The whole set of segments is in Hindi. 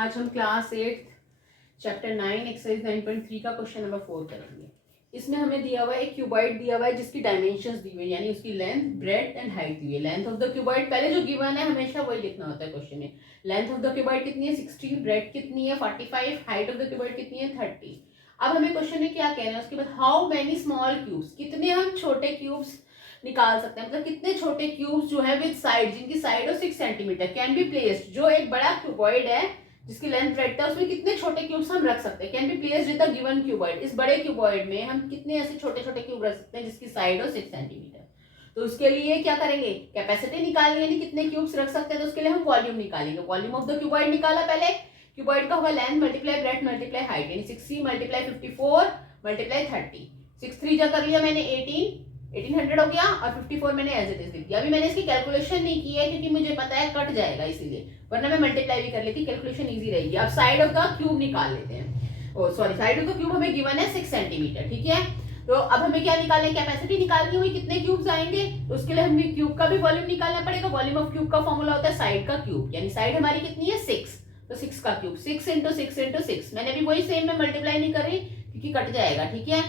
आज हम क्लास 8 चैप्टर 9 एक्सरसाइज 9.3 का क्वेश्चन नंबर 4 करेंगे। इसमें हमें दिया हुआ है एक क्यूबॉइड दिया हुआ है जिसकी डायमेंशंस दी हुई है, यानी उसकी लेंथ, ब्रेड्थ एंड हाइट दी हुई है। लेंथ ऑफ द क्यूबॉइड पहले जो गिवन है हमेशा वही लिखना होता है क्वेश्चन में। लेंथ ऑफ द क्यूबॉइड कितनी है 16, ब्रेड्थ कितनी है 45, हाइट ऑफ द क्यूबॉइड कितनी है 30। अब हमें क्वेश्चन में क्या कह रहे हैं, उसके बाद हाउ मेनी स्मॉल क्यूब्स, कितने हम छोटे क्यूब्स निकाल सकते हैं, मतलब कितने छोटे क्यूब्स जो है विद साइड, जिनकी साइड हो 6 सेंटीमीटर कैन बी प्लेस्ड। जो एक बड़ा क्यूबॉइड है जिसकी लेंथ ब्रेड्थ है उसमें कितने छोटे क्यूब्स हम रख सकते हैं, can be placed with the given cuboid. इस बड़े क्यूबॉइड में हम कितने ऐसे छोटे छोटे क्यूब रख सकते हैं जिसकी साइड हो 6 सेंटीमीटर। तो उसके लिए क्या करेंगे, कैपेसिटी निकालनी है, कितने क्यूब्स रख सकते हैं। तो उसके लिए हम वॉल्यूम निकालेंगे। वॉल्यूम ऑफ द क्यूबॉइड निकाला पहले, क्यूबॉइड का होगा length multiply breadth multiply height, यानी 60 मल्टीप्लाई 54 मल्टीप्लाई 30। 6 3 जा कर लिया मैंने 1800 हो गया, और 54 मैंने एज इट इज लिख दिया। अभी मैंने इसकी कैलकुलेशन नहीं की है क्योंकि मुझे पता है कट जाएगा, इसीलिए, वरना मैं मल्टीप्लाई भी कर लेती, कैलकुलेशन इजी रहेगी। अब साइड ऑफ द क्यूब निकाल लेते हैं। Oh sorry, side of the cube हमें गिवन है 6 सेंटीमीटर, ठीक है। तो अब हमें क्या निकालना है, कैपेसिटी निकालनी हुई, कितने क्यूब्स आएंगे। तो उसके लिए हमें क्यूब का भी वॉल्यूम निकालना पड़ेगा। वॉल्यूम ऑफ क्यूब का फॉर्मूला होता है साइड का क्यूब, यानी साइड हमारी कितनी है 6, तो 6 का क्यूब 6 इंटू 6 इंटू 6। मैंने भी वही सेम में मल्टीप्लाई नहीं कर रही क्योंकि कट जाएगा, ठीक है।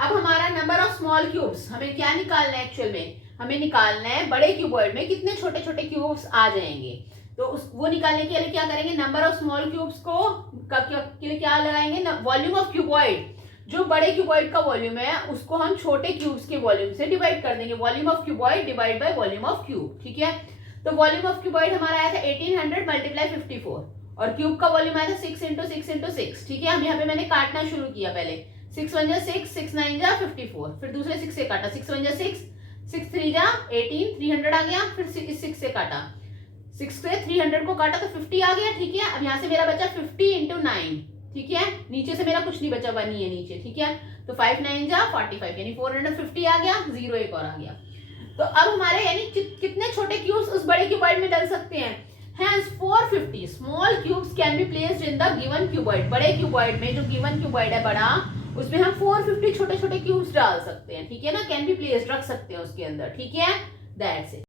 अब हमारा नंबर ऑफ स्मॉल क्यूब्स हमें क्या निकालना है, एक्चुअल में हमें निकालना है बड़े क्यूबॉइड में कितने छोटे छोटे क्यूब्स आ जाएंगे। तो वो निकालने के लिए क्या करेंगे, नंबर ऑफ स्मॉल क्यूब्स को के लिए क्या लगाएंगे, वॉल्यूम ऑफ क्यूबॉइड। जो बड़े क्यूबॉइड का वॉल्यूम है उसको हम छोटे क्यूब्स के वॉल्यूम से डिवाइड कर देंगे। Volume of cuboid divide by volume of cube, ठीक है। तो वॉल्यूम ऑफ क्यूबॉइड हमारा आया था 1800 मल्टीप्लाई 54, और क्यूब का वॉल्यूम आया था 6 इंटू 6 इंटू 6, ठीक है। हम यहाँ पे मैंने काटना शुरू किया पहले, 6 1 जा 6, 6 9 जा 54, फिर दूसरे 6 से काटा, 6 1 जा 6, 6 3 जा 18, 300 आ गया, फिर 6 से काटा, 6 से 300 को काटा तो 50 आ गया, ठीक है। अब यहाँ से मेरा बचा 50 इंटू 9, ठीक है। नीचे से मेरा कुछ नहीं बचा, 1 ही है नीचे, ठीक है। तो 5 9 जा 45, यानी 450 आ गया, 0 एक और आ गया। तो अब हमारे यानी कितने छोटे क्यूब्स उस बड़े क्यूबॉइड में डल सकते हैं। Hence 450 small cubes can be placed in the given cuboid। बड़े क्यूबॉइड में जो गिवन क्यूबॉइड है बड़ा, उसमें हम 450 छोटे छोटे क्यूब्स डाल सकते हैं, ठीक है ना। कैन बी प्लेस्ड रख सकते हैं उसके अंदर, ठीक है। That's it.